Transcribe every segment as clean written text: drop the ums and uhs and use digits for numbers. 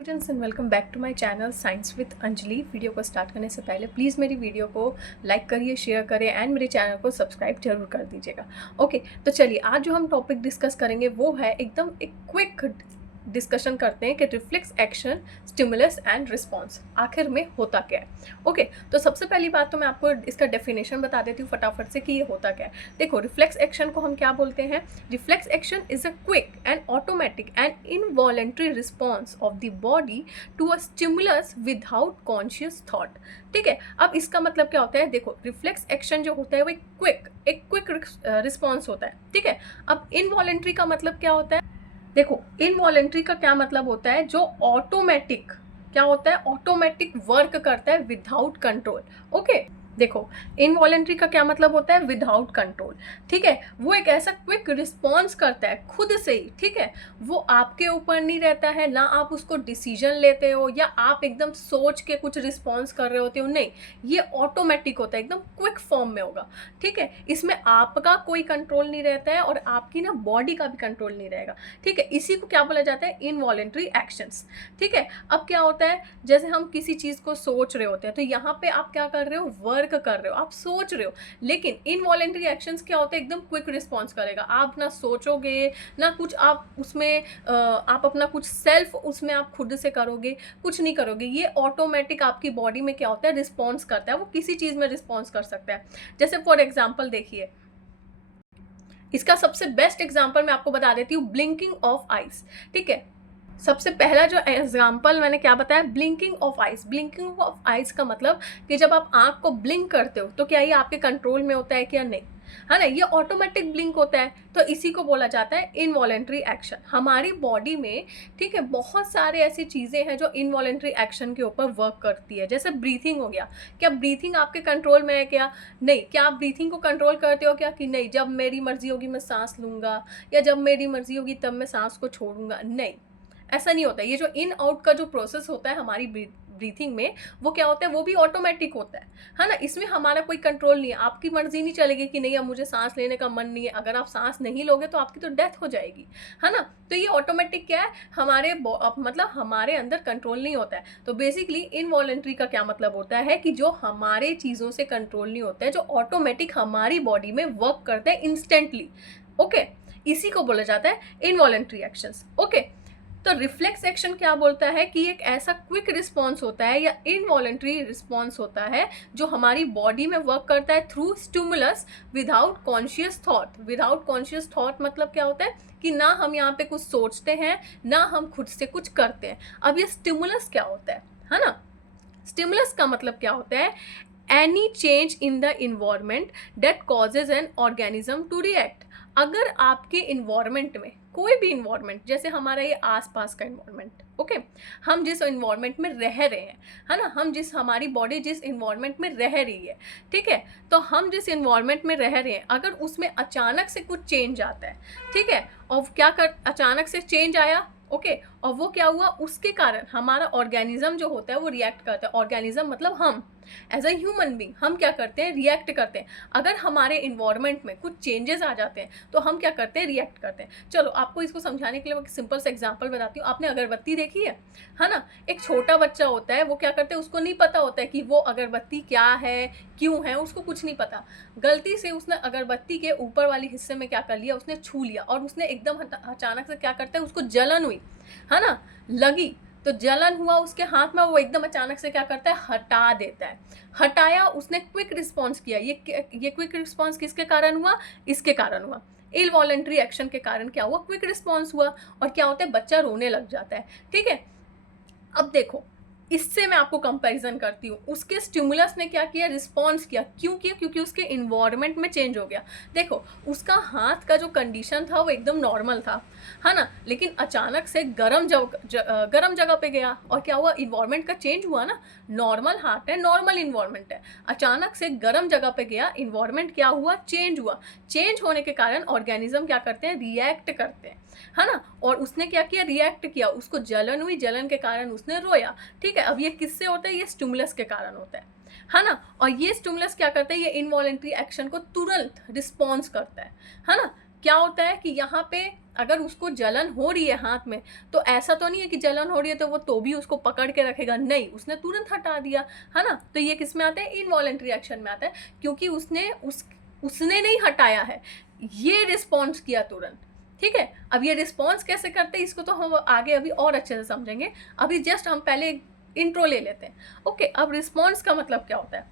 Students and welcome back to my channel science with Anjali. Video को start करने से पहले प्लीज़ मेरी वीडियो को लाइक करिए, शेयर करें एंड मेरे चैनल को सब्सक्राइब जरूर कर दीजिएगा। ओके, तो चलिए आज जो हम टॉपिक डिस्कस करेंगे वो है एकदम एक क्विक डिस्कशन करते हैं कि reflex action, stimulus and response आखिर में होता क्या है। ओके, तो सबसे पहली बात तो मैं आपको इसका डेफिनेशन बता देती हूँ फटाफट से कि ये होता क्या है। देखो, रिफ्लेक्स एक्शन को हम क्या बोलते हैं? Reflex action is a quick and automatic and involuntary response of the body to a stimulus without conscious thought. ठीक है, अब इसका मतलब क्या होता है? देखो, रिफ्लेक्स एक्शन जो होता है वो एक क्विक रिस्पॉन्स होता है। ठीक है, अब इनवॉलेंट्री का मतलब क्या होता है? देखो, इनवॉलेंट्री का क्या मतलब होता है? जो ऑटोमेटिक क्या होता है? ऑटोमेटिक वर्क करता है विदाउट कंट्रोल। ओके, देखो, इनवॉलेंट्री का क्या मतलब होता है? Without control. ठीक है, वो एक ऐसा क्विक रिस्पॉन्स करता है खुद से ही। ठीक है, वो आपके ऊपर नहीं रहता है, ना आप उसको डिसीजन लेते हो या आप एकदम सोच के कुछ रिस्पॉन्स कर रहे होते हो। नहीं, ये ऑटोमेटिक होता है, एकदम क्विक फॉर्म में होगा। ठीक है, इसमें आपका कोई कंट्रोल नहीं रहता है और आपकी ना बॉडी का भी कंट्रोल नहीं रहेगा। ठीक है, इसी को क्या बोला जाता है? Involuntary actions. ठीक है, अब क्या होता है, जैसे हम किसी चीज़ को सोच रहे होते हैं तो यहाँ पे आप क्या कर रहे हो? वर्क कर रहे हो, आप सोच रहे हो। लेकिन इनवॉलेंट्री एक्शंस क्या होते हैं? एकदम क्विक रिस्पॉन्स करेगा। आप ना सोचोगे ना कुछ, आप उसमें आप अपना कुछ सेल्फ उसमें आप खुद से करोगे, कुछ नहीं करोगे। ये ऑटोमेटिक आपकी बॉडी में क्या होता है? रिस्पॉन्स करता है। वो किसी चीज़ में रिस्पॉन्स कर सकता है। जैसे फॉर एग्जाम्पल देखिए, इसका सबसे बेस्ट एग्जाम्पल मैं आपको बता देती हूँ, ब्लिंकिंग ऑफ आइज। ठीक है, सबसे पहला जो एग्जाम्पल मैंने क्या बताया? Blinking of eyes. Blinking of eyes का मतलब कि जब आप आंख को ब्लिंक करते हो तो क्या ये आपके कंट्रोल में होता है क्या? नहीं, है ना, ये ऑटोमेटिक ब्लिंक होता है। तो इसी को बोला जाता है इनवॉलेंट्री एक्शन हमारी बॉडी में। ठीक है, बहुत सारे ऐसी चीज़ें हैं जो इनवॉलेंट्री एक्शन के ऊपर वर्क करती है। जैसे ब्रीथिंग हो गया। क्या ब्रीथिंग आपके कंट्रोल में है क्या? नहीं। क्या आप ब्रीथिंग को कंट्रोल करते हो क्या? कि नहीं, जब मेरी मर्जी होगी मैं सांस लूंगा या जब मेरी मर्जी होगी तब मैं सांस को छोड़ूंगा? नहीं, ऐसा नहीं होता। ये जो इन आउट का जो प्रोसेस होता है हमारी ब्रीथिंग में, वो क्या होता है? वो भी ऑटोमेटिक होता है ना। इसमें हमारा कोई कंट्रोल नहीं है। आपकी मर्जी नहीं चलेगी कि नहीं अब मुझे सांस लेने का मन नहीं है। अगर आप सांस नहीं लोगे तो आपकी तो डेथ हो जाएगी, है ना। तो ये ऑटोमेटिक क्या है? हमारे मतलब हमारे अंदर कंट्रोल नहीं होता है। तो बेसिकली इनवॉलेंट्री का क्या मतलब होता है कि जो हमारे चीज़ों से कंट्रोल नहीं होता है, जो ऑटोमेटिक हमारी बॉडी में वर्क करते हैं इंस्टेंटली। ओके, इसी को बोला जाता है इनवॉलेंट्री एक्शंस। ओके, तो रिफ्लेक्स एक्शन क्या बोलता है कि एक ऐसा क्विक रिस्पॉन्स होता है या इनवॉलेंट्री रिस्पॉन्स होता है जो हमारी बॉडी में वर्क करता है through stimulus without conscious thought. Without conscious thought मतलब क्या होता है कि ना हम यहाँ पे कुछ सोचते हैं ना हम खुद से कुछ करते हैं। अब ये स्टिमुलस क्या होता है ना। स्टिमुलस का मतलब क्या होता है? Any change in the environment that causes an organism to react. अगर आपके इन्वायरमेंट में कोई भी इन्वायरमेंट, जैसे हमारा ये आसपास का इन्वायरमेंट, ओके, हम जिस इन्वायरमेंट में रह रहे हैं, है ना, हमारी बॉडी जिस इन्वायरमेंट में रह रही है, ठीक है, तो हम जिस इन्वायरमेंट में रह रहे हैं अगर उसमें अचानक से कुछ चेंज आता है, ठीक है, और अचानक से चेंज आया, ओके, और वो क्या हुआ, उसके कारण हमारा ऑर्गेनिज्म जो होता है वो रिएक्ट करता है। ऑर्गेनिज्म मतलब हम एज अ ह्यूमन बींग, हम क्या करते हैं? रिएक्ट करते हैं। अगर हमारे इन्वायरमेंट में कुछ चेंजेस आ जाते हैं तो हम क्या करते हैं? रिएक्ट करते हैं। चलो आपको इसको समझाने के लिए मैं सिंपल सा एग्जांपल बताती हूँ। आपने अगरबत्ती देखी है ना। एक छोटा बच्चा होता है, वो क्या करते हैं? उसको नहीं पता होता है कि वो अगरबत्ती क्या है, क्यों है, उसको कुछ नहीं पता। गलती से उसने अगरबत्ती के ऊपर वाली हिस्से में क्या कर लिया, उसने छू लिया और उसने एकदम अचानक से क्या करता है, उसको जलन हुई, है ना, लगी, तो जलन हुआ उसके हाथ में, वो एकदम अचानक से क्या करता है? हटा देता है। हटाया, उसने क्विक रिस्पॉन्स किया। ये क्विक रिस्पॉन्स किसके कारण हुआ? इसके कारण हुआ। इनवॉलेंट्री एक्शन के कारण क्या हुआ? क्विक रिस्पॉन्स हुआ। और क्या होता है? बच्चा रोने लग जाता है। ठीक है, अब देखो, इससे मैं आपको कंपैरिजन करती हूँ। उसके स्टिमुलस ने क्या किया? रिस्पॉन्स किया। क्यों किया? क्योंकि उसके इन्वायरमेंट में चेंज हो गया। देखो, उसका हाथ का जो कंडीशन था वो एकदम नॉर्मल था, है ना, लेकिन अचानक से गरम जगह पे गया और क्या हुआ? इन्वायरमेंट का चेंज हुआ ना। नॉर्मल हाथ है, नॉर्मल इन्वायरमेंट है, अचानक से गर्म जगह पे गया, इन्वायरमेंट क्या हुआ? चेंज हुआ। चेंज होने के कारण ऑर्गेनिज्म क्या करते हैं? रिएक्ट करते हैं, है ना। और उसने क्या किया? रिएक्ट किया। उसको जलन हुई, जलन के कारण उसने रोया। ठीक है, अब ये किससे होता है? ये स्टिमुलस के कारण होता है ना। और ये स्टिमुलस क्या करता है? ये इनवॉलेंट्री एक्शन को तुरंत रिस्पॉन्स करता है ना। क्या होता है कि यहाँ पे अगर उसको जलन हो रही है हाथ में, तो ऐसा तो नहीं है कि जलन हो रही है तो भी उसको पकड़ के रखेगा, नहीं, उसने तुरंत हटा दिया, है ना। तो ये किस में आता है, इनवॉलेंट्री एक्शन में आता है, क्योंकि उसने नहीं हटाया है, ये रिस्पॉन्स किया तुरंत। ठीक है, अब ये रिस्पॉन्स कैसे करते हैं इसको तो हम आगे अभी और अच्छे से समझेंगे, अभी जस्ट हम पहले इंट्रो ले लेते हैं। ओके, अब रिस्पॉन्स का मतलब क्या होता है,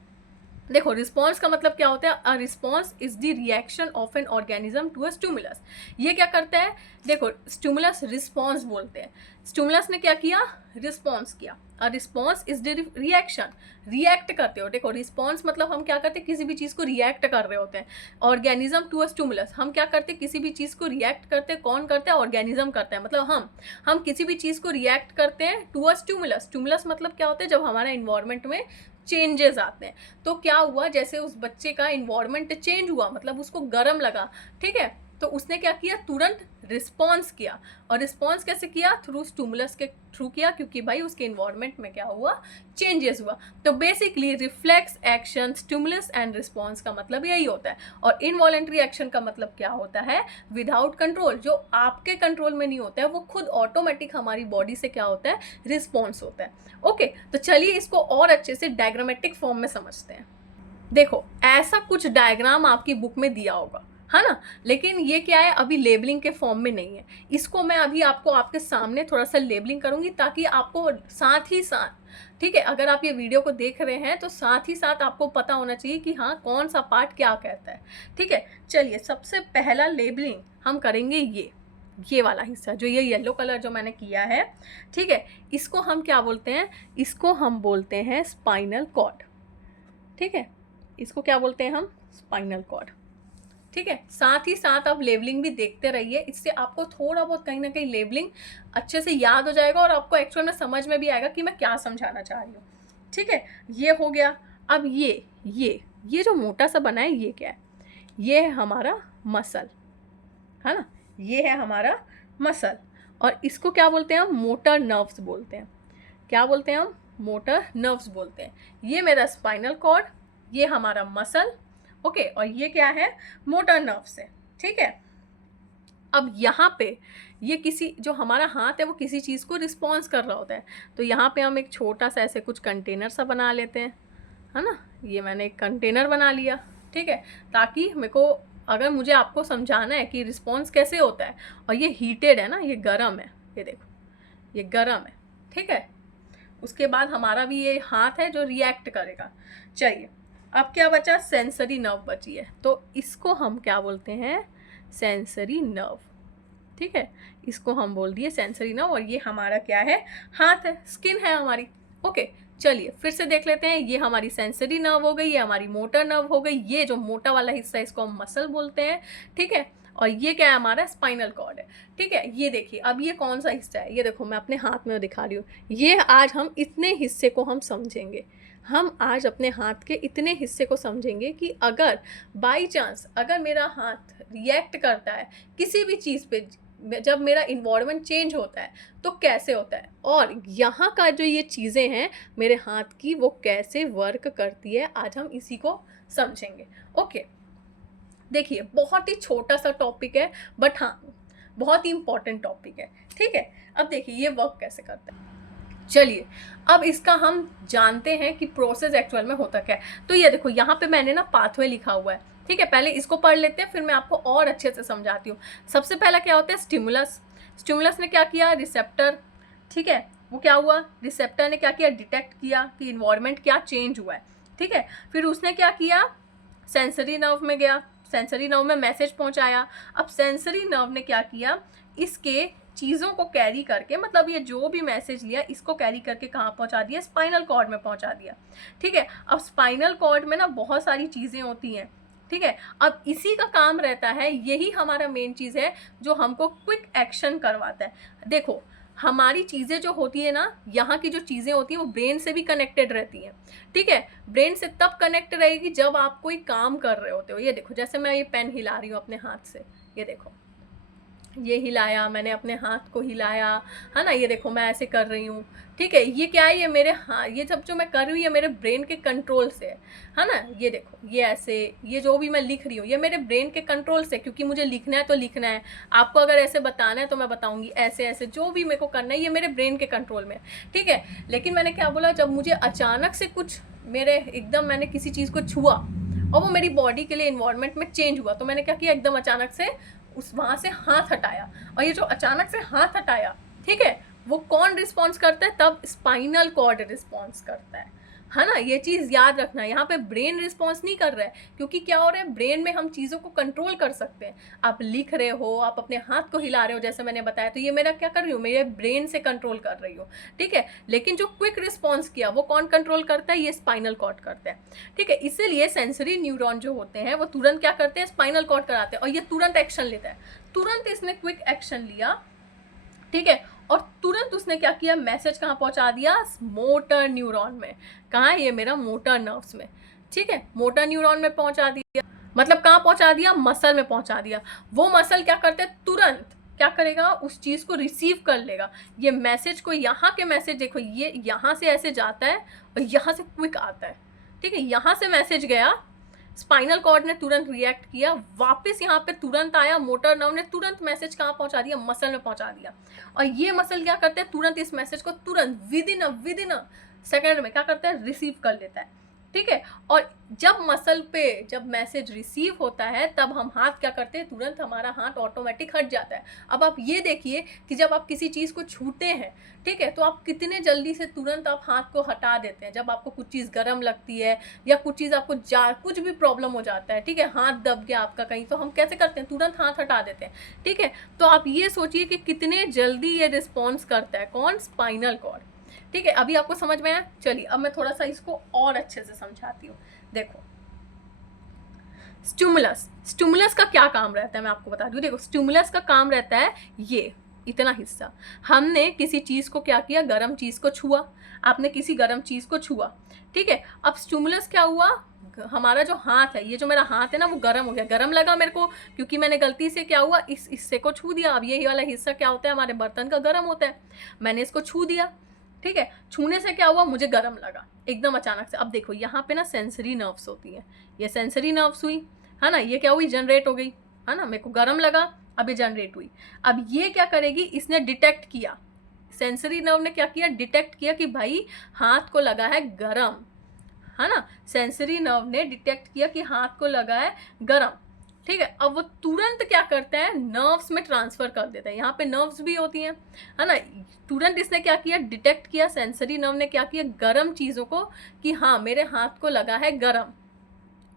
देखो रिस्पॉन्स का मतलब क्या होता है, a response is the reaction of an organism to a stimulus. ये क्या करता है, देखो स्टिमुलस रिस्पॉन्स बोलते हैं, स्टिमुलस ने क्या किया, रिस्पॉन्स किया, अ response is the reaction, react करते हो, देखो रिस्पॉन्स मतलब हम क्या करते हैं, किसी भी चीज़ को रिएक्ट कर रहे होते हैं, ऑर्गेनिज्म टू अ स्टिमुलस, हम क्या करते हैं, किसी भी चीज़ को रिएक्ट करते हैं, कौन करता है, ऑर्गेनिज्म करता है, मतलब हम किसी भी चीज़ को रिएक्ट करते हैं टू अ स्टिमुलस। स्टिमुलस मतलब क्या होता है, जब हमारा इन्वायरमेंट में चेंजेस आते हैं, तो क्या हुआ, जैसे उस बच्चे का इन्वायरमेंट चेंज हुआ, मतलब उसको गर्म लगा, ठीक है, तो उसने क्या किया, तुरंत रिस्पॉन्स किया, और रिस्पॉन्स कैसे किया, थ्रू स्टिमुलस के थ्रू किया, क्योंकि भाई उसके इन्वायरमेंट में क्या हुआ, चेंजेस हुआ। तो basically reflex action, stimulus and response का मतलब यही होता है, और इनवॉलेंट्री एक्शन का मतलब क्या होता है, विदाउट कंट्रोल, जो आपके कंट्रोल में नहीं होता है, वो खुद ऑटोमेटिक हमारी बॉडी से क्या होता है, रिस्पॉन्स होता है। ओके, तो चलिए इसको और अच्छे से डायग्रामेटिक फॉर्म में समझते हैं। देखो ऐसा कुछ डायग्राम आपकी बुक में दिया होगा, है ना, लेकिन ये क्या है, अभी लेबलिंग के फॉर्म में नहीं है, इसको मैं अभी आपको आपके सामने थोड़ा सा लेबलिंग करूंगी, ताकि आपको साथ ही साथ, ठीक है, अगर आप ये वीडियो को देख रहे हैं तो साथ ही साथ आपको पता होना चाहिए कि हाँ कौन सा पार्ट क्या कहता है। ठीक है, चलिए सबसे पहला लेबलिंग हम करेंगे ये वाला हिस्सा, जो ये येलो कलर जो मैंने किया है, ठीक है, इसको हम क्या बोलते हैं, इसको हम बोलते हैं स्पाइनल कॉर्ड। ठीक है, इसको क्या बोलते हैं हम, स्पाइनल कॉर्ड। ठीक है, साथ ही साथ आप लेबलिंग भी देखते रहिए, इससे आपको थोड़ा बहुत कहीं ना कहीं लेबलिंग अच्छे से याद हो जाएगा, और आपको एक्चुअल में समझ में भी आएगा कि मैं क्या समझाना चाह रही हूँ। ठीक है, ये हो गया। अब ये जो मोटा सा बना है, ये क्या है, ये है हमारा मसल, है ना, ये है हमारा मसल, और इसको क्या बोलते हैं हम, मोटर नर्व्स बोलते हैं। क्या बोलते हैं हम, मोटर नर्व्स बोलते हैं। ये मेरा स्पाइनल कॉर्ड, ये हमारा मसल, ओके, और ये क्या है, मोटर नर्व्स है। ठीक है, अब यहाँ पे ये किसी, जो हमारा हाथ है वो किसी चीज़ को रिस्पॉन्स कर रहा होता है, तो यहाँ पे हम एक छोटा सा ऐसे कुछ कंटेनर सा बना लेते हैं, है ना, ये मैंने एक कंटेनर बना लिया। ठीक है, ताकि मेरे को, अगर मुझे आपको समझाना है कि रिस्पॉन्स कैसे होता है, और ये हीटेड है ना, ये गर्म है, ये देखो ये गर्म है। ठीक है, उसके बाद हमारा भी ये हाथ है जो रिएक्ट करेगा। चलिए, अब क्या बचा, सेंसरी नर्व बची है, तो इसको हम क्या बोलते हैं, सेंसरी नर्व। ठीक है, इसको हम बोल दिए सेंसरी नर्व, और ये हमारा क्या है, हाथ है, स्किन है हमारी। ओके, चलिए फिर से देख लेते हैं, ये हमारी सेंसरी नर्व हो गई, ये हमारी मोटर नर्व हो गई, ये जो मोटा वाला हिस्सा है इसको हम मसल बोलते हैं। ठीक है, और ये क्या है, हमारा स्पाइनल कॉर्ड है। ठीक है, ये देखिए, अब ये कौन सा हिस्सा है, ये देखो मैं अपने हाथ में दिखा रही हूँ, ये आज हम इतने हिस्से को हम समझेंगे, हम आज अपने हाथ के इतने हिस्से को समझेंगे कि अगर बाई चांस अगर मेरा हाथ रिएक्ट करता है किसी भी चीज़ पे, जब मेरा इन्वायरमेंट चेंज होता है तो कैसे होता है, और यहाँ का जो ये चीज़ें हैं मेरे हाथ की, वो कैसे वर्क करती है, आज हम इसी को समझेंगे। ओके, देखिए बहुत ही छोटा सा टॉपिक है, बट हाँ बहुत ही इंपॉर्टेंट टॉपिक है। ठीक है, अब देखिए ये वर्क कैसे करता है। चलिए, अब इसका हम जानते हैं कि प्रोसेस एक्चुअल में होता क्या है। तो ये देखो यहाँ पे मैंने ना पाथवे लिखा हुआ है। ठीक है, पहले इसको पढ़ लेते हैं, फिर मैं आपको और अच्छे से समझाती हूँ। सबसे पहला क्या होता है, स्टिमुलस। स्टिमुलस ने क्या किया, रिसेप्टर, ठीक है, वो क्या हुआ, रिसेप्टर ने क्या किया, डिटेक्ट किया कि इन्वायरमेंट क्या चेंज हुआ है। ठीक है, फिर उसने क्या किया, सेंसरी नर्व में गया, सेंसरी नर्व में मैसेज पहुंचाया। अब सेंसरी नर्व ने क्या किया, इसके चीज़ों को कैरी करके, मतलब ये जो भी मैसेज लिया इसको कैरी करके कहाँ पहुंचा दिया, स्पाइनल कॉर्ड में पहुंचा दिया। ठीक है, अब स्पाइनल कॉर्ड में ना बहुत सारी चीज़ें होती हैं। ठीक है, अब इसी का काम रहता है, यही हमारा मेन चीज़ है जो हमको क्विक एक्शन करवाता है। देखो हमारी चीज़ें जो होती है ना, यहाँ की जो चीज़ें होती हैं वो ब्रेन से भी कनेक्टेड रहती हैं। ठीक है, ब्रेन से तब कनेक्ट रहेगी जब आप कोई काम कर रहे होते हो। ये देखो, जैसे मैं ये पेन हिला रही हूँ अपने हाथ से, ये देखो ये हिलाया, मैंने अपने हाथ को हिलाया, है ना, ये देखो मैं ऐसे कर रही हूँ, ठीक है। ये क्या है, ये मेरे हाँ, ये सब जो मैं कर रही हूँ ये मेरे ब्रेन के कंट्रोल से है ना। ये देखो ये ऐसे, ये जो भी मैं लिख रही हूँ ये मेरे ब्रेन के कंट्रोल से, क्योंकि मुझे लिखना है तो लिखना है, आपको अगर ऐसे बताना है तो मैं बताऊंगी, ऐसे ऐसे जो भी मेरे को करना है ये मेरे ब्रेन के कंट्रोल में, ठीक है। लेकिन मैंने क्या बोला, जब मुझे अचानक से कुछ मेरे एकदम मैंने किसी चीज़ को छुआ और वो मेरी बॉडी के लिए इन्वायरमेंट में चेंज हुआ, तो मैंने क्या किया, एकदम अचानक से उस वहाँ से हाथ हटाया। और ये जो अचानक से हाथ हटाया, ठीक है, वो कौन रिस्पॉन्स करता है, तब स्पाइनल कॉर्ड रिस्पॉन्स करता है ना। ये चीज़ याद रखना है, यहाँ पे ब्रेन रिस्पॉन्स नहीं कर रहा है, क्योंकि क्या हो रहा है, ब्रेन में हम चीज़ों को कंट्रोल कर सकते हैं। आप लिख रहे हो, आप अपने हाथ को हिला रहे हो जैसे मैंने बताया, तो ये मेरा क्या कर रही हूँ, मेरे ब्रेन से कंट्रोल कर रही हूँ, ठीक है। लेकिन जो क्विक रिस्पॉन्स किया वो कौन कंट्रोल करता है, ये स्पाइनल कॉर्ड करता है, ठीक है। इसीलिए सेंसरी न्यूरॉन जो होते हैं वो तुरंत क्या करते हैं, स्पाइनल कॉर्ड कराते हैं, और ये तुरंत एक्शन लेता है। तुरंत इसने क्विक एक्शन लिया, ठीक है, और तुरंत उसने क्या किया, मैसेज कहाँ पहुंचा दिया, मोटर न्यूरॉन में। कहाँ है, ये मेरा मोटर नर्व्स में, ठीक है, मोटर न्यूरॉन में पहुंचा दिया। मतलब कहाँ पहुंचा दिया, मसल में पहुंचा दिया। वो मसल क्या करते हैं, तुरंत क्या करेगा, उस चीज को रिसीव कर लेगा। ये मैसेज को, यहाँ के मैसेज देखो, ये यहाँ से ऐसे जाता है और यहाँ से क्विक आता है, ठीक है। यहाँ से मैसेज गया, स्पाइनल कॉर्ड ने तुरंत रिएक्ट किया, वापस यहाँ पे तुरंत आया, मोटर नर्व ने तुरंत मैसेज कहाँ पहुंचा दिया, मसल में पहुंचा दिया। और ये मसल क्या करते हैं, तुरंत इस मैसेज को तुरंत विद इन अ सेकेंड में क्या करता है, रिसीव कर लेता है, ठीक है। और जब मसल पे जब मैसेज रिसीव होता है तब हम हाथ क्या करते हैं, तुरंत हमारा हाथ ऑटोमेटिक हट जाता है। अब आप ये देखिए कि जब आप किसी चीज़ को छूते हैं, ठीक है, तो आप कितने जल्दी से तुरंत आप हाथ को हटा देते हैं। जब आपको कुछ चीज़ गर्म लगती है या कुछ चीज़ आपको कुछ भी प्रॉब्लम हो जाता है, ठीक है, हाथ दब गया आपका कहीं, तो हम कैसे करते हैं, तुरंत हाथ हटा देते हैं, ठीक है। तो आप ये सोचिए कि कितने जल्दी ये रिस्पॉन्स करता है, कौन, स्पाइनल कॉर्ड, ठीक है। अभी आपको समझ में आया, चलिए अब मैं थोड़ा सा इसको और अच्छे से समझाती हूँ। देखो स्टिमुलस, स्टिमुलस का क्या काम रहता है मैं आपको बता दूँ। देखो स्टिमुलस का काम रहता है ये इतना हिस्सा, हमने किसी चीज़ को क्या किया, गर्म चीज़ को छुआ, आपने किसी गर्म चीज़ को छुआ, ठीक है। अब स्टिमुलस क्या हुआ, हमारा जो हाथ है, ये जो मेरा हाथ है ना वो गर्म हो गया, गर्म लगा मेरे को, क्योंकि मैंने गलती से क्या हुआ, इस हिस्से को छू दिया। अब यही वाला हिस्सा क्या होता है, हमारे बर्तन का गर्म होता है, मैंने इसको छू दिया, ठीक है। छूने से क्या हुआ, मुझे गर्म लगा एकदम अचानक से। अब देखो यहाँ पे ना सेंसरी नर्व्स होती है, ये सेंसरी नर्व्स हुई, है ना, ये क्या हुई, जनरेट हो गई, है ना, मेरे को गर्म लगा, अब ये जनरेट हुई। अब ये क्या करेगी, इसने डिटेक्ट किया, सेंसरी नर्व ने क्या किया, डिटेक्ट किया कि भाई हाथ को लगा है गरम, है ना, सेंसरी नर्व ने डिटेक्ट किया कि हाथ को लगा है गरम, ठीक है। अब वो तुरंत क्या करता है, नर्व्स में ट्रांसफर कर देता है, यहाँ पे नर्व्स भी होती हैं, है ना। तुरंत इसने क्या किया, डिटेक्ट किया, सेंसरी नर्व ने क्या किया, गरम चीज़ों को, कि हाँ मेरे हाथ को लगा है गरम,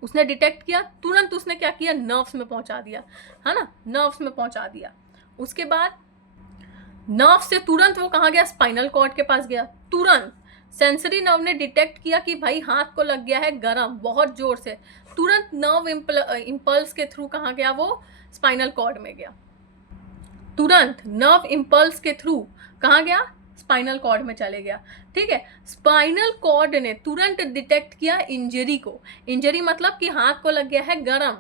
उसने डिटेक्ट किया, तुरंत उसने क्या किया, नर्व्स में पहुंचा दिया, है ना, नर्व्स में पहुंचा दिया। उसके बाद नर्व से तुरंत वो कहाँ गया, स्पाइनल कॉर्ड के पास गया। तुरंत सेंसरी नर्व ने डिटेक्ट किया कि भाई हाथ को लग गया है गरम बहुत जोर से, तुरंत नर्व इम्पल्स के थ्रू कहाँ गया, वो स्पाइनल कॉर्ड में गया। तुरंत नर्व इम्पल्स के थ्रू कहाँ गया, स्पाइनल कॉर्ड में चले गया, ठीक है। स्पाइनल कॉर्ड ने तुरंत डिटेक्ट किया इंजरी को, इंजरी मतलब कि हाथ को लग गया है गरम,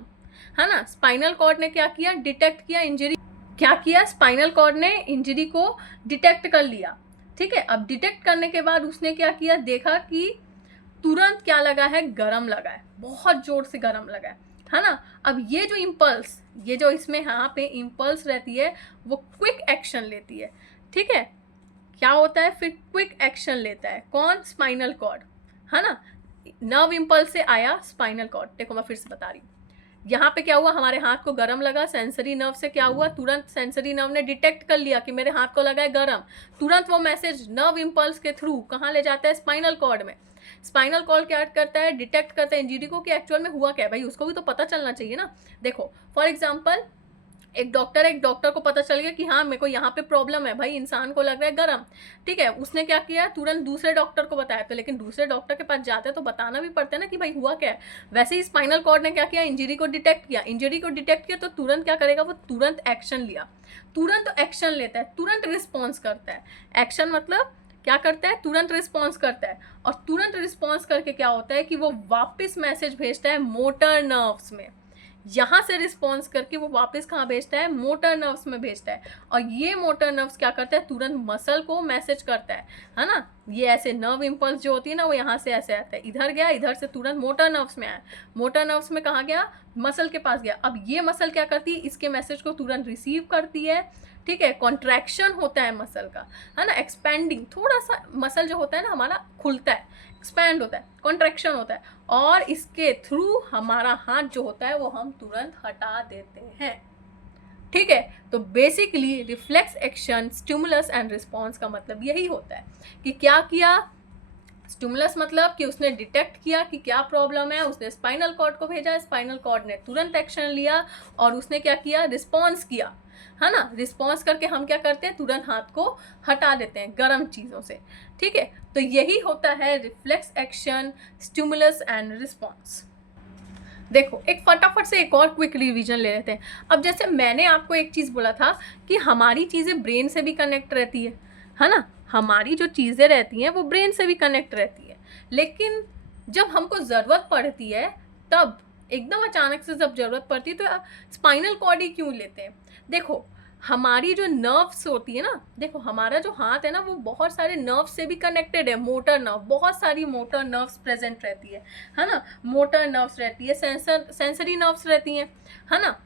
है ना। स्पाइनल कॉर्ड ने क्या किया, डिटेक्ट किया इंजरी, क्या किया, स्पाइनल कॉर्ड ने इंजरी को डिटेक्ट कर लिया, ठीक है। अब डिटेक्ट करने के बाद उसने क्या किया, देखा कि तुरंत क्या लगा है, गरम लगा है, बहुत जोर से गरम लगा है ना। अब ये जो इम्पल्स, ये जो इसमें यहाँ पे इम्पल्स रहती है वो क्विक एक्शन लेती है, ठीक है। क्या होता है फिर, क्विक एक्शन लेता है कौन, स्पाइनल कॉर्ड, है ना। नर्व इम्पल्स से आया स्पाइनल कॉर्ड, देखो मैं फिर से बता रही हूँ, यहाँ पे क्या हुआ, हमारे हाथ को गरम लगा, सेंसरी नर्व से क्या हुआ, तुरंत सेंसरी नर्व ने डिटेक्ट कर लिया कि मेरे हाथ को लगा है गरम, तुरंत वो मैसेज नर्व इम्पल्स के थ्रू कहाँ ले जाता है, स्पाइनल कॉर्ड में। स्पाइनल कॉर्ड क्या करता है, डिटेक्ट करता है इंजरी को कि एक्चुअल में हुआ क्या है, भाई उसको भी तो पता चलना चाहिए ना। देखो फॉर एग्जाम्पल एक डॉक्टर को पता चल गया कि हाँ मेरे को यहाँ पे प्रॉब्लम है, भाई इंसान को लग रहा है गरम, ठीक है। उसने क्या किया, तुरंत दूसरे डॉक्टर को बताया, तो लेकिन दूसरे डॉक्टर के पास जाते हैं तो बताना भी पड़ता है ना कि भाई हुआ क्या है। वैसे ही स्पाइनल कॉर्ड ने क्या किया, इंजरी को डिटेक्ट किया, इंजरी को डिटेक्ट किया तो तुरंत क्या करेगा, वो तुरंत एक्शन लिया, तुरंत एक्शन लेता है, तुरंत रिस्पॉन्स करता है। एक्शन मतलब क्या करता है, तुरंत रिस्पॉन्स करता है, और तुरंत रिस्पॉन्स करके क्या होता है कि वो वापस मैसेज भेजता है मोटर नर्व्स में। यहाँ से रिस्पॉन्स करके वो वापस कहाँ भेजता है, मोटर नर्व्स में भेजता है। और ये मोटर नर्व्स क्या करता है, तुरंत मसल को मैसेज करता है ना। ये ऐसे नर्व इम्पल्स जो होती है ना, वो यहाँ से ऐसे आता है, इधर गया, इधर से तुरंत मोटर नर्व्स में आया, मोटर नर्व्स में कहाँ गया, मसल के पास गया। अब ये मसल क्या करती है, इसके मैसेज को तुरंत रिसीव करती है, ठीक है। कॉन्ट्रैक्शन होता है मसल का, है ना, एक्सपेंडिंग, थोड़ा सा मसल जो होता है ना हमारा खुलता है, एक्सपैंड होता है, कॉन्ट्रैक्शन होता है, और इसके थ्रू हमारा हाथ जो होता है वो हम तुरंत हटा देते हैं, ठीक है। तो basically reflex action, stimulus and response का मतलब यही होता है कि क्या किया, स्टिमुलस मतलब कि उसने डिटेक्ट किया कि क्या प्रॉब्लम है, उसने स्पाइनल कॉर्ड को भेजा, स्पाइनल कॉर्ड ने तुरंत एक्शन लिया, और उसने क्या किया, रिस्पॉन्स किया, है ना। रिस्पॉन्स करके हम क्या करते हैं, तुरंत हाथ को हटा देते हैं गर्म चीज़ों से, ठीक है। तो यही होता है reflex action, stimulus and response. देखो एक फटाफट से एक और क्विक रिवीजन ले लेते हैं। अब जैसे मैंने आपको एक चीज़ बोला था कि हमारी चीज़ें ब्रेन से भी कनेक्ट रहती है ना, हमारी जो चीज़ें रहती हैं वो ब्रेन से भी कनेक्ट रहती है, लेकिन जब हमको ज़रूरत पड़ती है तब एकदम अचानक से जब ज़रूरत पड़ती है तो स्पाइनल कॉर्ड ही क्यों लेते हैं। देखो हमारी जो नर्व्स होती है ना, देखो हमारा जो हाथ है ना वो बहुत सारे नर्व्स से भी कनेक्टेड है, मोटर नर्व, बहुत सारी मोटर नर्व्स प्रेजेंट रहती है ना, मोटर नर्व्स रहती है, सेंसरी नर्व्स रहती हैं, है ना।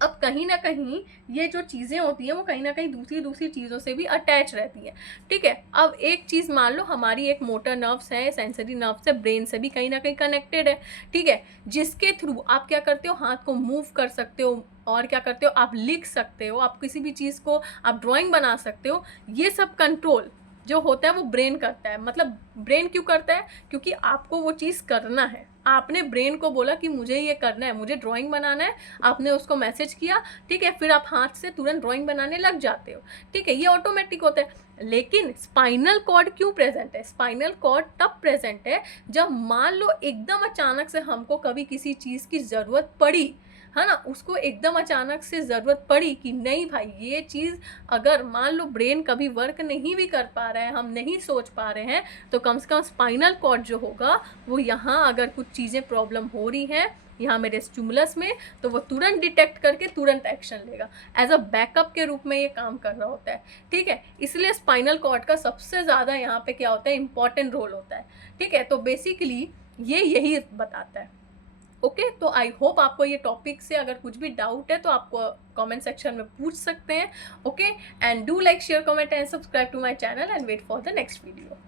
अब कहीं ना कहीं ये जो चीज़ें होती हैं वो कहीं ना कहीं दूसरी चीज़ों से भी अटैच रहती हैं, ठीक है। अब एक चीज़ मान लो, हमारी एक मोटर नर्व्स है, सेंसरी नर्व्स है, ब्रेन से भी कहीं ना कहीं कनेक्टेड है, ठीक है, जिसके थ्रू आप क्या करते हो, हाथ को मूव कर सकते हो, और क्या करते हो, आप लिख सकते हो, आप किसी भी चीज़ को आप ड्राइंग बना सकते हो। ये सब कंट्रोल जो होता है वो ब्रेन करता है। मतलब ब्रेन क्यों करता है, क्योंकि आपको वो चीज़ करना है, आपने ब्रेन को बोला कि मुझे ये करना है, मुझे ड्राइंग बनाना है, आपने उसको मैसेज किया, ठीक है, फिर आप हाथ से तुरंत ड्राइंग बनाने लग जाते हो, ठीक है, ये ऑटोमेटिक होता है। लेकिन स्पाइनल कॉर्ड क्यों प्रेजेंट है, स्पाइनल कॉर्ड तब प्रेजेंट है जब मान लो एकदम अचानक से हमको कभी किसी चीज़ की ज़रूरत पड़ी, है ना, उसको एकदम अचानक से ज़रूरत पड़ी कि नहीं भाई ये चीज़, अगर मान लो ब्रेन कभी वर्क नहीं भी कर पा रहा है, हम नहीं सोच पा रहे हैं, तो कम से कम स्पाइनल कॉर्ड जो होगा वो यहाँ अगर कुछ चीज़ें प्रॉब्लम हो रही हैं यहाँ मेरे स्टिमुलस में, तो वो तुरंत डिटेक्ट करके तुरंत एक्शन लेगा, एज अ बैकअप के रूप में ये काम कर रहा होता है, ठीक है। इसलिए स्पाइनल कॉर्ड का सबसे ज़्यादा यहाँ पे क्या होता है, इंपॉर्टेंट रोल होता है, ठीक है। तो बेसिकली ये यही बताता है, ओके। तो आई होप आपको ये टॉपिक से अगर कुछ भी डाउट है तो आपको कमेंट सेक्शन में पूछ सकते हैं, okay. And do like, share, comment and subscribe to my channel and wait for the next video.